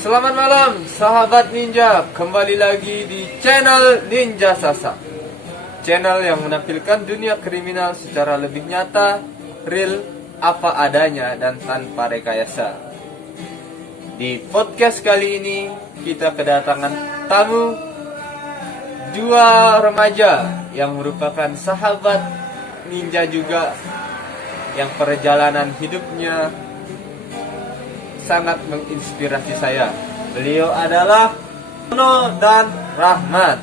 Selamat malam sahabat ninja, kembali lagi di channel Ninja Sasa, channel yang menampilkan dunia kriminal secara lebih nyata, real, apa adanya dan tanpa rekayasa. Di podcast kali ini kita kedatangan tamu, dua remaja yang merupakan sahabat ninja juga, yang perjalanan hidupnya sangat menginspirasi saya. Beliau adalah Tono dan Rahmat.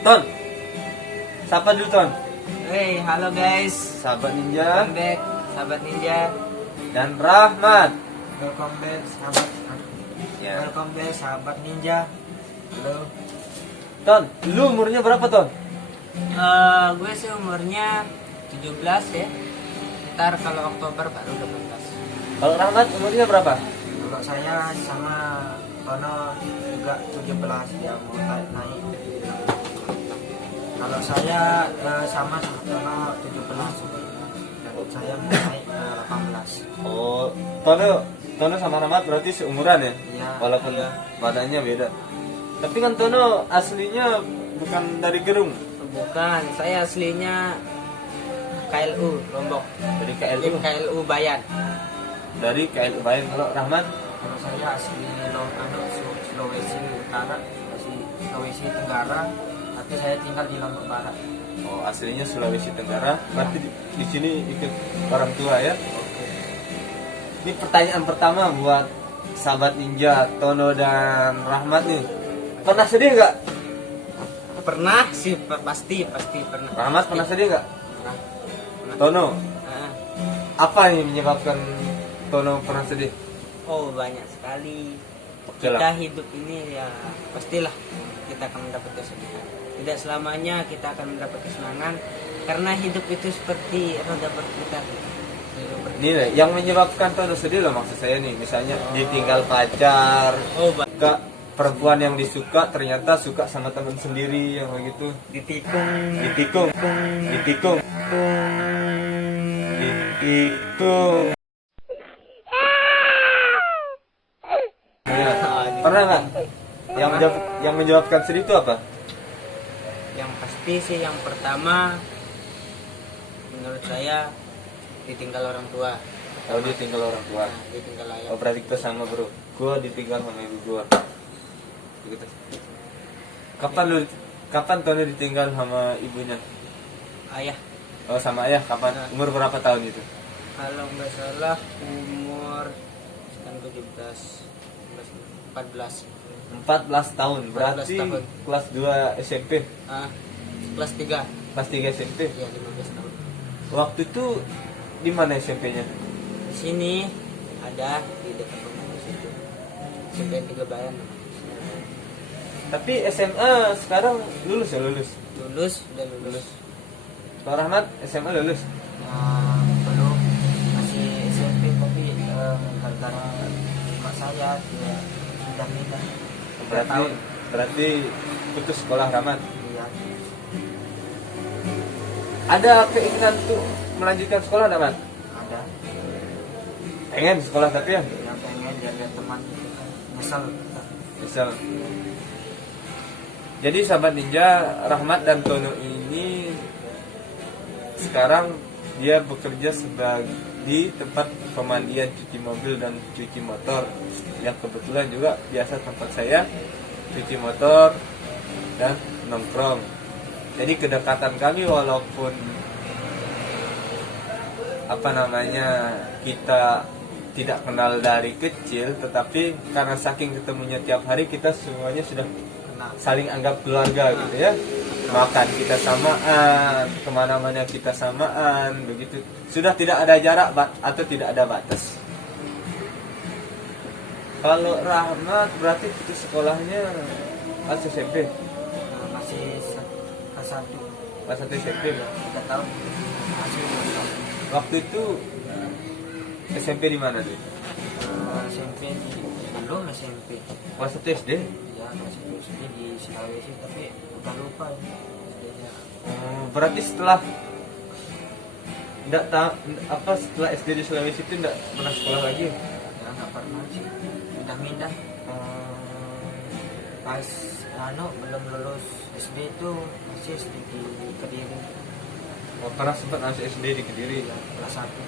Ton, sapa dulu Ton. Hey, halo guys. Sahabat ninja. Welcome back, sahabat ninja. Dan Rahmat. Welcome back, sahabat. Ya. Welcome back, sahabat ninja. Halo. Ton, lu umurnya berapa Ton? Gue sih umurnya 17 ya. Ntar kalau Oktober baru 18. Kalau Rahmat umurnya berapa? Kalau saya sama Tono juga 17, dia mau naik. Kalau saya sama Tono 17, dan saya mau naik ke 18. Oh, Tono sama Rahmat berarti seumuran ya? Iya. Walaupun Iya. badannya beda. Tapi kan Tono aslinya bukan dari Gerung, Bukan, saya aslinya KLU Lombok. dari KLU. KLU Bayan. Dari KLU Bayan. Kalau Rahmat Kalau saya asli Sulawesi Utara, Sulawesi Tenggara, tapi saya tinggal di Lombok Barat. oh, aslinya Sulawesi Tenggara, berarti di sini ikut orang tua ya. Ini pertanyaan pertama buat sahabat ninja Tono dan Rahmat nih. Pernah sedih nggak? Pernah sih, pasti pernah. Rahmat pernah sedih nggak? Pernah. Tono, Ah. apa yang menyebabkan Tono pernah sedih? Oh, banyak sekali. Oke Kita lah. hidup ini ya pastilah kita akan mendapat kesedihan. Tidak selamanya kita akan mendapat kesenangan, karena hidup itu seperti roda berputar. Ini lah, yang menyebabkan Tono sedih loh maksud saya nih. Misalnya ditinggal pacar, Oh, suka perempuan yang disuka ternyata suka sama teman sendiri yang begitu. ditikung, Ditikung, ditikung, ditikung. Ya, pernah nggak? Yang menyebabkan sedih itu apa? Yang pasti sih yang pertama menurut saya ditinggal orang tua. Oh, dia tinggal orang tua. Nah, ditinggal ayah. Oh, berarti kita sama bro. Gua ditinggal sama ibu gua. Begitu. Kapan Tony ditinggal sama ibunya? Ayah. Oh, sama ayah kapan? Nah. Umur berapa tahun itu? Kalau nggak salah umur sekitar 17, 14. 14 tahun. Berarti 14 tahun. kelas 2 SMP. Ah, kelas 3. Kelas 3 SMP. Ya, 15 tahun. Waktu itu di mana SMP-nya? Di sini ada di dekat rumah di situ. SMP 3 Bayan. Tapi SMA sekarang lulus ya, lulus. Udah lulus. Kalau Rahmat SMA lulus. Belum, masih SMP, tapi gara-gara mak saya dia sudah pindah. Berarti putus sekolah Rahmat. Iya. Ada keinginan untuk melanjutkan sekolah Rahmat? Ada Pengen sekolah tapi ya yang pengen lihat teman gitu kan. Nyesel. misal. Jadi sahabat ninja, Rahmat dan Tono ini sekarang dia bekerja sebagai di tempat pemandian cuci mobil dan cuci motor, yang kebetulan juga biasa tempat saya cuci motor dan nongkrong. Jadi kedekatan kami walaupun kita tidak kenal dari kecil, tetapi karena saking ketemunya tiap hari kita semuanya sudah saling anggap keluarga gitu ya. Makan kita samaan, kemana-mana kita samaan, begitu. Sudah tidak ada jarak atau tidak ada batas. Kalau Rahmat berarti putus sekolahnya pas SMP. Masih kelas 1. Pas SMP. 3 tahun. Masih kelas 1. Waktu itu SMP di mana tuh? SMP belum SMP. Pas SD. Ya, masih SD di Sulawesi, tapi udah lupa ya SD-nya. Berarti setelah setelah SD di Sulawesi itu enggak pernah sekolah lagi? Ya nggak pernah sih. mindah-mindah. Pas belum lulus SD itu masih SD di Kediri. Oh, pernah sempat masuk SD di Kediri. Ya, kelas 1.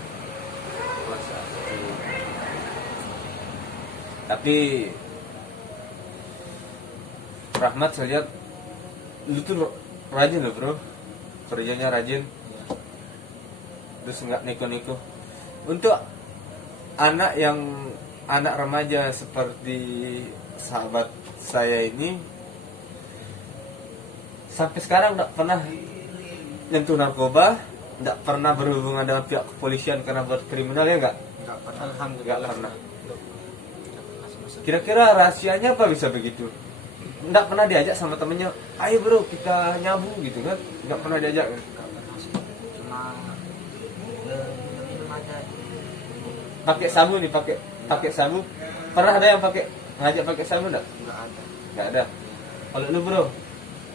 Kelas 1. Tapi Rahmat, saya lihat lu tuh rajin loh bro, kerjanya rajin, Ya. terus nggak neko-neko. Untuk anak remaja seperti sahabat saya ini, sampai sekarang nggak pernah nyentuh narkoba, nggak pernah berhubungan dengan pihak kepolisian karena buat kriminal, ya nggak? Enggak pernah. Nggak Alhamdulillah. pernah. Nggak pernah sama-sama. Kira-kira rahasianya apa bisa begitu? Nggak pernah diajak sama temennya, ayo bro kita nyabu gitu kan? Nggak pernah diajak kan? Nggak pernah sih. Cuma minum aja. Pakai sabu nih, pakai sabu. Pernah ada yang ngajak pakai sabu nggak? Nggak ada. Nggak ada. Kalau lu bro?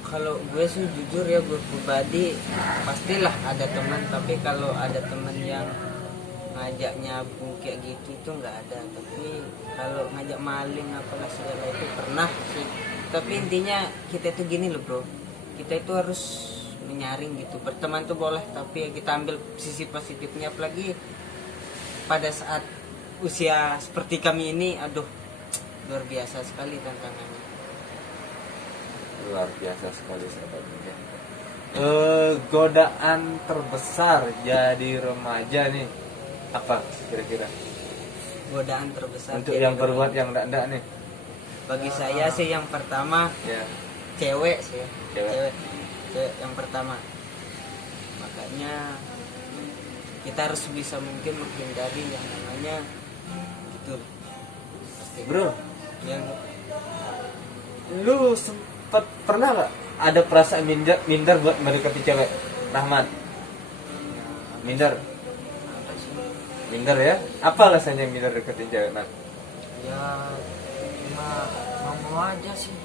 Kalau gue sih jujur ya, gue pribadi pastilah ada teman, tapi kalau ada teman yang ngajak nyabu kayak gitu itu nggak ada. Tapi kalau ngajak maling apalah segala itu pernah sih. Tapi intinya kita itu gini loh bro, kita itu harus menyaring gitu. Berteman tuh boleh, tapi kita ambil sisi positifnya. Apalagi pada saat usia seperti kami ini, aduh luar biasa sekali tantangannya. Luar biasa sekali sahabatnya. Godaan terbesar jadi remaja nih apa kira-kira? Godaan terbesar Untuk jadi yang berbuat remaja. yang enggak nih? Bagi saya sih yang pertama Ya. cewek sih ya. Cewek. Cewek yang pertama. Makanya kita harus bisa mungkin menghindari yang namanya gitu. Pasti. Bro, Yang lu sempat pernah nggak ada perasaan minder buat mendekati cewek? Rahmat, minder, apa sih? minder ya? Apa alasannya minder deketin cewek, Mat? Ya cuma mau aja sih.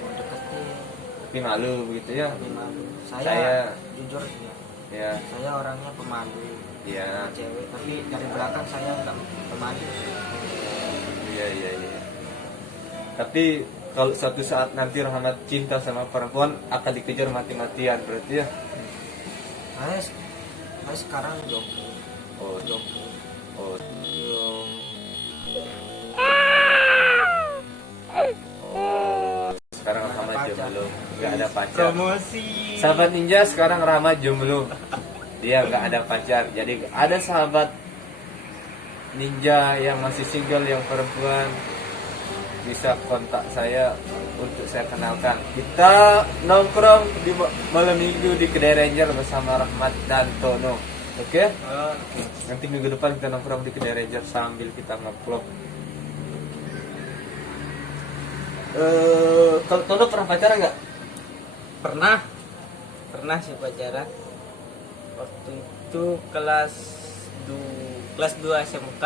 Mau deketin Tapi malu begitu ya? tapi malu. Saya- Saya jujur sih ya. Ya, Saya orangnya pemalu. ya, Cewek, tapi dari belakang saya nggak pemalu. iya. Tapi kalau suatu saat nanti Rahmat cinta sama perempuan akan dikejar mati-matian berarti ya? Saya sekarang jomblo. Oh, Jomblo. oh, sekarang Rahmat jomblo, nggak ada pacar. Promosi. Sahabat ninja, sekarang Rahmat jomblo, dia nggak ada pacar. Jadi ada sahabat ninja yang masih single, yang perempuan, bisa kontak saya untuk saya kenalkan. Kita nongkrong di malam minggu di Kedai Ranger bersama Rahmat dan Tono. Oke? Nanti minggu depan kita nongkrong di Kedai Ranger sambil kita nge-vlog. Kalau Tono pernah pacaran nggak? Pernah sih pacaran. Waktu itu kelas 2 SMK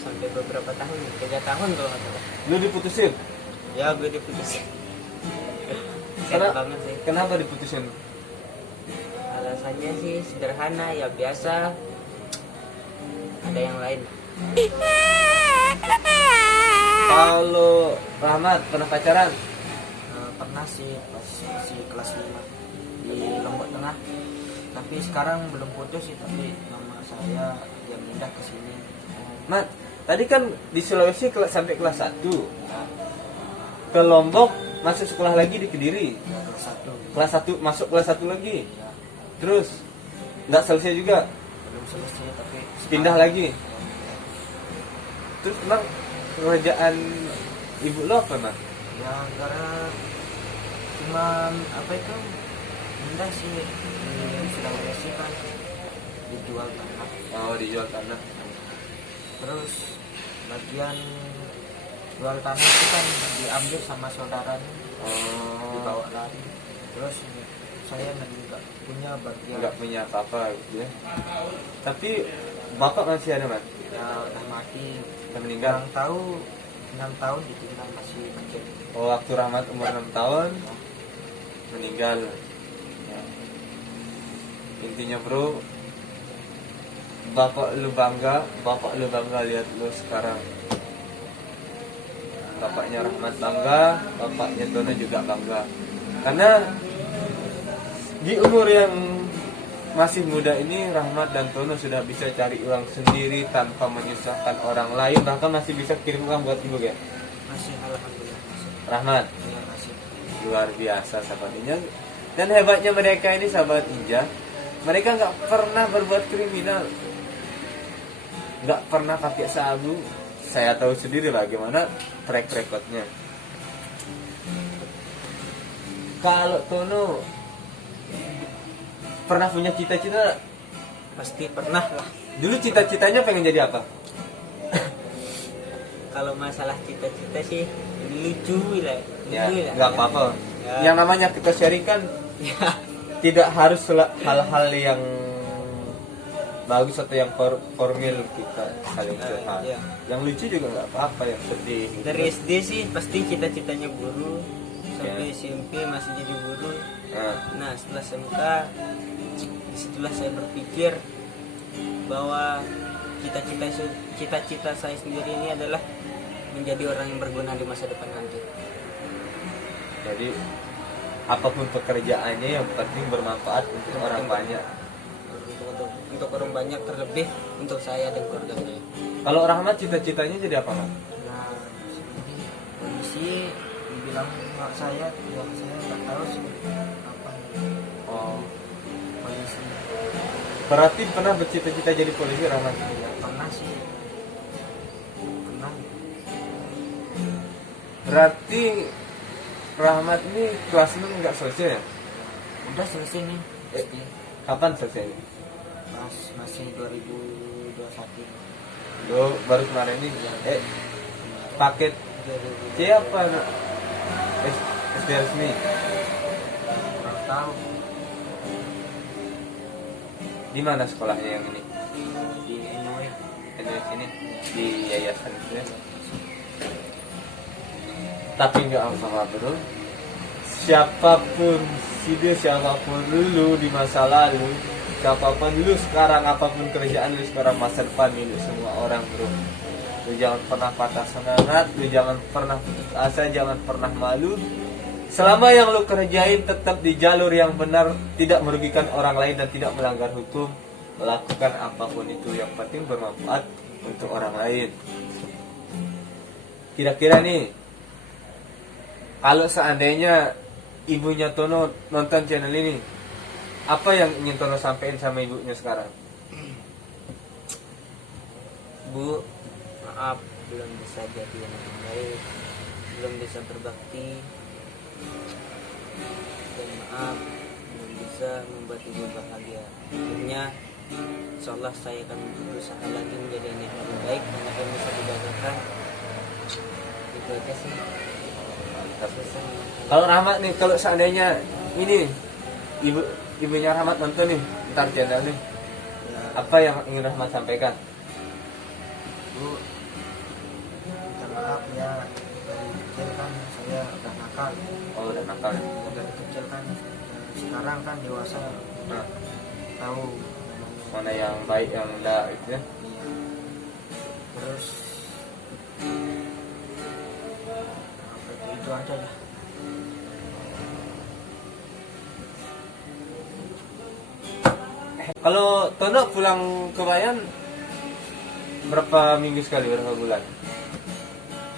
sampai beberapa tahun, 3 tahun kalau nggak salah. Lu diputusin? Ya gue diputusin. Keren banget sih. Kenapa diputusin? Alasannya sih sederhana, ya biasa. Ada yang lain. Kalau Rahmat pernah pacaran? Pernah sih pas masih kelas 5 di Lombok Tengah. Tapi sekarang belum putus sih, tapi nama saya yang pindah ke sini. Mat, tadi kan di Sulawesi sampai kelas 1. Ke Lombok masuk sekolah lagi di Kediri. Ya, kelas 1. Kelas 1 masuk kelas 1 lagi. Ya, Terus nggak selesai juga, belum selesai tapi pindah sekarang- lagi. Terus emang kerjaan ibu lo apa, Mat? Ya karena cuma apa itu pindah sih di Sulawesi kan dijual tanah. Oh, dijual tanah. Terus bagian jual tanah itu kan diambil sama saudaranya, Oh, dibawa lari. Terus saya nggak punya bagian. nggak punya apa-apa gitu ya. Tapi bapak masih ada, Mat? Ya udah mati. Udah meninggal. Kurang tahu 6 tahun ditinggal masih kecil. Oh, waktu Rahmat umur 6 tahun meninggal. Ya. Intinya bro, bapak lu bangga lihat lu sekarang bapaknya Rahmat bangga, bapaknya Tono juga bangga. Karena di umur yang masih muda ini Rahmat dan Tono sudah bisa cari uang sendiri tanpa menyusahkan orang lain, bahkan masih bisa kirim uang buat ibu ya. Masih, alhamdulillah masih. Rahmat Ya, masih. luar biasa sahabat Ninja. Dan hebatnya mereka ini sahabat Ninja, mereka nggak pernah berbuat kriminal, nggak pernah pakai sabu. Saya tahu sendiri bagaimana track recordnya. Kalau Tono pernah punya cita-cita, Pasti pernah lah. dulu cita-citanya pengen jadi apa? Kalau masalah cita-cita sih lucu lah. Ya, Lucu lah, nggak ya. apa-apa. Ya. Yang namanya kita sharing kan Ya. tidak harus hal-hal yang bagus atau yang formil kita saling curhat. Iya. Yang lucu juga nggak apa-apa, yang sedih. gitu. Dari SD sih pasti cita-citanya guru, sampai Ya. SMP masih jadi guru. Nah, Nah setelah SMK, disitulah saya berpikir bahwa cita-cita saya sendiri ini adalah menjadi orang yang berguna di masa depan nanti. jadi apapun pekerjaannya yang penting bermanfaat untuk orang banyak. Untuk orang banyak, terlebih untuk saya dan keluarga saya. Kalau Rahmat cita-citanya jadi apa, Mas? Nah, ini kondisi dibilang mak saya, ya saya nggak tahu sih apa Oh, polisi. berarti pernah bercita-cita jadi polisi, Rahmat? Ya, pernah sih, pernah. Berarti Rahmat ini kelas 6 nggak selesai ya? Udah selesai nih. SD. Kapan selesainya? Pas masih 2021. Lo baru kemarin ini paket C 2021. apa? SD resmi. Kurang tahu. Di mana sekolahnya yang ini? Di NOE. Indonesia ini di yayasan itu ya. Tapi nggak apa-apa bro. Siapapun siapapun dulu di masa lalu, siapapun lu sekarang, apapun kerjaan lu sekarang, masa depan milik semua orang bro. Lu jangan pernah patah semangat, lu jangan pernah putus asa, jangan pernah malu. Selama yang lu kerjain tetap di jalur yang benar, tidak merugikan orang lain dan tidak melanggar hukum, melakukan apapun itu yang penting bermanfaat untuk orang lain. Kira-kira nih, kalau seandainya ibunya Tono nonton channel ini, apa yang ingin Tono sampaikan sama ibunya sekarang? Bu, maaf belum bisa jadi anak yang baik, belum bisa berbakti, dan maaf belum bisa membuat ibu bahagia. Akhirnya, insya Allah saya akan berusaha lagi menjadi anak yang lebih baik, anak yang bisa dibanggakan. Itu aja sih. Selesai. Kalau Rahmat nih, kalau seandainya ini ibunya Rahmat nonton nih, ntar channel nih, apa yang ingin Rahmat sampaikan? Bu, minta maaf ya, dari kecil kan saya udah nakal. Oh, udah nakal ya? Dari kecil kan, sekarang kan dewasa, Nah, tahu mana yang baik, yang enggak gitu ya? iya. Terus apa itu aja lah. Kalau Tono pulang ke Bayan berapa minggu sekali, berapa bulan?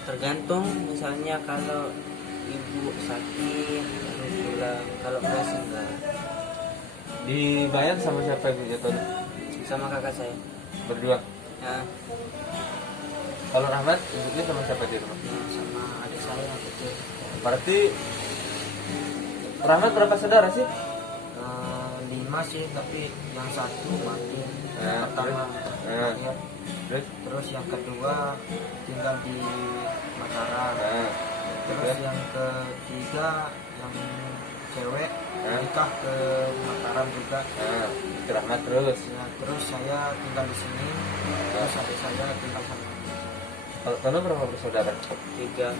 Tergantung, misalnya kalau ibu sakit baru pulang, kalau enggak sih enggak. Di Bayan sama siapa ibunya Tono? Sama kakak saya. Berdua. Ya, Kalau Rahmat, ibunya sama siapa di rumah? sama adik saya yang kecil. Berarti Rahmat berapa saudara sih? 5 sih, tapi yang satu mati Ya, pertama ya. terakhir. Terus? Terus yang kedua tinggal di Mataram. Nah, Terus yang ketiga yang cewek Hah? nikah ke Mataram juga. nah, itu Rahmat terus. Ya, terus saya tinggal di sini. Terus adik saya tinggal sama Kalau Tono berapa bersaudara? 3.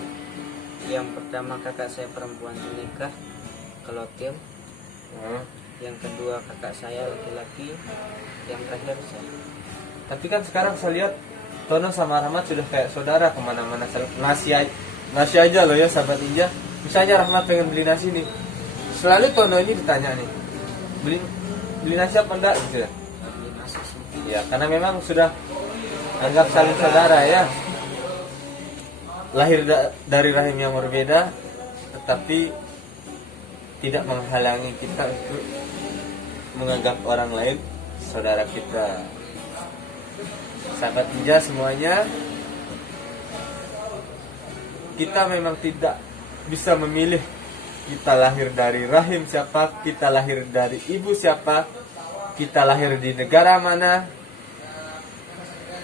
Yang pertama kakak saya perempuan nikah ke Lotim. Hmm. Yang kedua kakak saya laki-laki. Yang terakhir saya. Tapi kan sekarang saya lihat Tono sama Rahmat sudah kayak saudara, kemana-mana nasi aja loh ya sahabat ninja. Misalnya Rahmat pengen beli nasi nih, selalu Tono ini ditanya nih, beli nasi apa enggak gitu ya. beli nasi sih. Ya karena memang sudah anggap saling saudara ya, lahir dari rahim yang berbeda, tetapi tidak menghalangi kita untuk menganggap orang lain saudara kita. Sahabat ninja semuanya, kita memang tidak bisa memilih kita lahir dari rahim siapa, kita lahir dari ibu siapa, kita lahir di negara mana,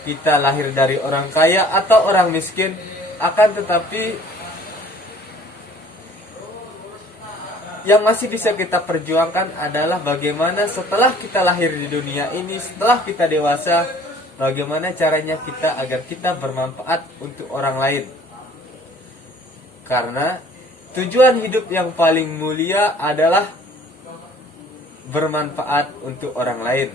kita lahir dari orang kaya atau orang miskin. Akan tetapi yang masih bisa kita perjuangkan adalah bagaimana setelah kita lahir di dunia ini, setelah kita dewasa, bagaimana caranya kita agar kita bermanfaat untuk orang lain. Karena tujuan hidup yang paling mulia adalah bermanfaat untuk orang lain.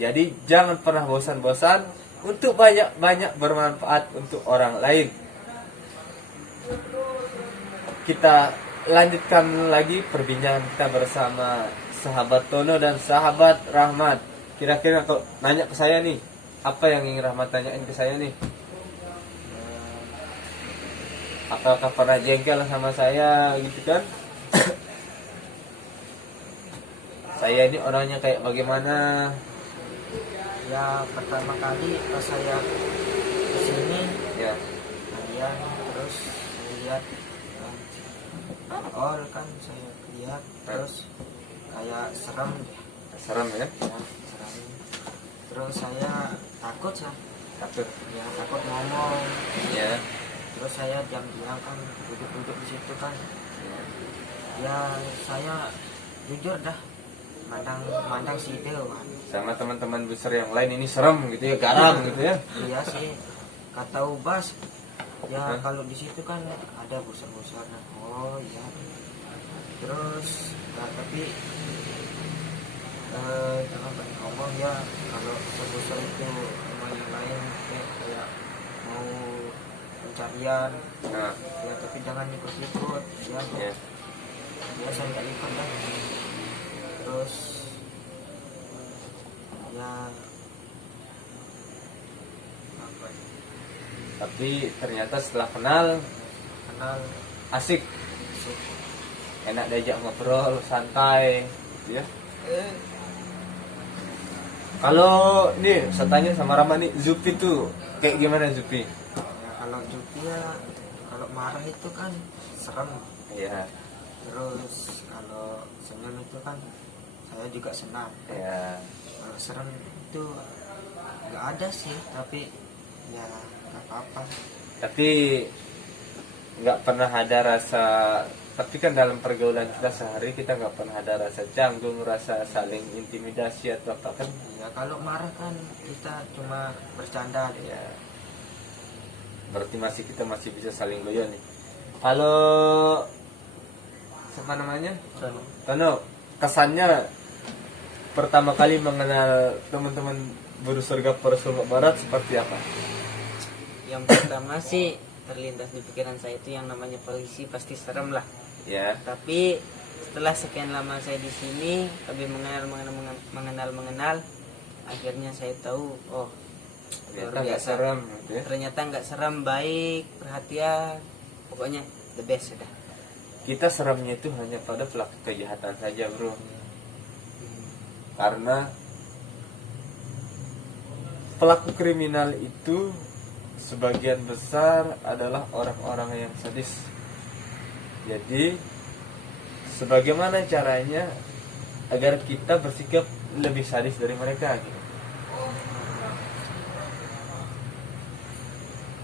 Jadi jangan pernah bosan-bosan untuk banyak-banyak bermanfaat untuk orang lain. Kita lanjutkan lagi perbincangan kita bersama sahabat Tono dan sahabat Rahmat. Kira-kira kalau nanya ke saya nih, apa yang ingin Rahmat tanyain ke saya nih? Apakah pernah jengkel sama saya gitu kan? Saya ini orangnya kayak bagaimana? Ya pertama kali pas saya kesini Ya, kalian, terus saya lihat all kan, saya lihat terus kayak serem deh. serem ya? Ya, serem. Terus saya takut Takut. ya, takut ngomong. Ya. Terus saya diam-diam kan, duduk-duduk di situ kan. Ya saya jujur dah mandang si Dewan. Sama teman-teman besar yang lain ini serem gitu ya, garam gitu ya. Iya sih, kata Ubas ya kalau di situ kan ada busur-busur. Oh iya. Terus ya, tapi jangan banyak ngomong ya, kalau busur itu sama yang lain kayak mau pencarian Nah, ya, tapi jangan ikut-ikut ya. ya. Ya saya nggak ikut dah. Terus ya apa ya, Tapi ternyata setelah kenal kenal asik, sih. enak diajak ngobrol, santai gitu ya. Kalau nih saya tanya sama Rama nih, Zupi tuh kayak gimana Zupi? Ya, kalau Jupi ya, kalau marah itu kan serem. Iya, Terus kalau senyum itu kan saya juga senang. iya. Kalau serem itu nggak ada sih, tapi ya nggak apa-apa. Tapi nggak pernah ada rasa, tapi kan dalam pergaulan kita sehari kita nggak pernah ada rasa canggung, rasa saling intimidasi atau apa kan? Ya kalau marah kan kita cuma bercanda deh. Ya, berarti kita masih bisa saling loyo nih. Kalau siapa namanya? Tono, kesannya pertama kali mengenal teman-teman Buruh Surga Persumba Barat seperti apa? Yang pertama sih terlintas di pikiran saya itu yang namanya polisi pasti serem lah. Ya, Tapi setelah sekian lama saya di sini, lebih mengenal, akhirnya saya tahu, oh ternyata luar nggak biasa. serem gitu ya. Ternyata nggak serem, baik, perhatian, pokoknya the best sudah. Kita seremnya itu hanya pada pelaku kejahatan saja bro. Karena pelaku kriminal itu sebagian besar adalah orang-orang yang sadis. Jadi sebagaimana caranya agar kita bersikap lebih sadis dari mereka gitu.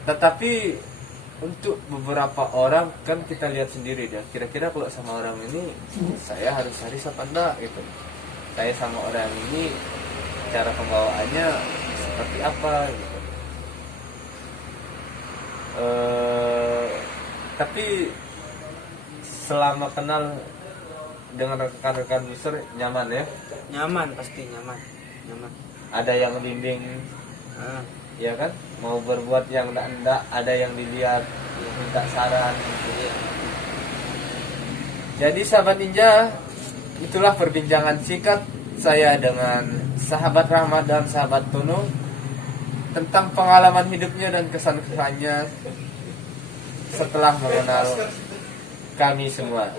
Tetapi untuk beberapa orang kan kita lihat sendiri ya, kira-kira kalau sama orang ini saya harus sadis apa enggak gitu. Saya sama orang ini cara pembawaannya seperti apa gitu. Tapi selama kenal dengan rekan-rekan user nyaman ya. Nyaman, pasti nyaman. Ada yang bimbing, Ah, ya kan? Mau berbuat yang enggak, ada yang dilihat. minta saran gitu Iya. Jadi sahabat ninja, itulah perbincangan singkat saya dengan sahabat Rahmat dan sahabat Tono tentang pengalaman hidupnya dan kesan-kesannya setelah mengenal kami semua,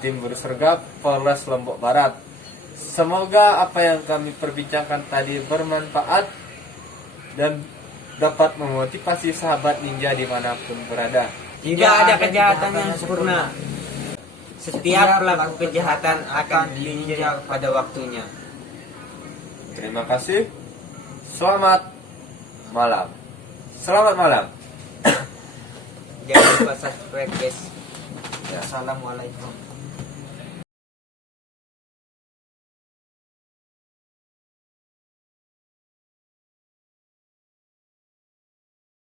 tim Bersergap Polres Lombok Barat. Semoga apa yang kami perbincangkan tadi bermanfaat dan dapat memotivasi sahabat ninja dimanapun berada. Tidak ada kejahatan yang sempurna. Setiap pelaku kejahatan akan diinjak pada waktunya. Terima kasih. Selamat malam. Selamat malam. Jangan lupa subscribe guys. Ya. Assalamualaikum.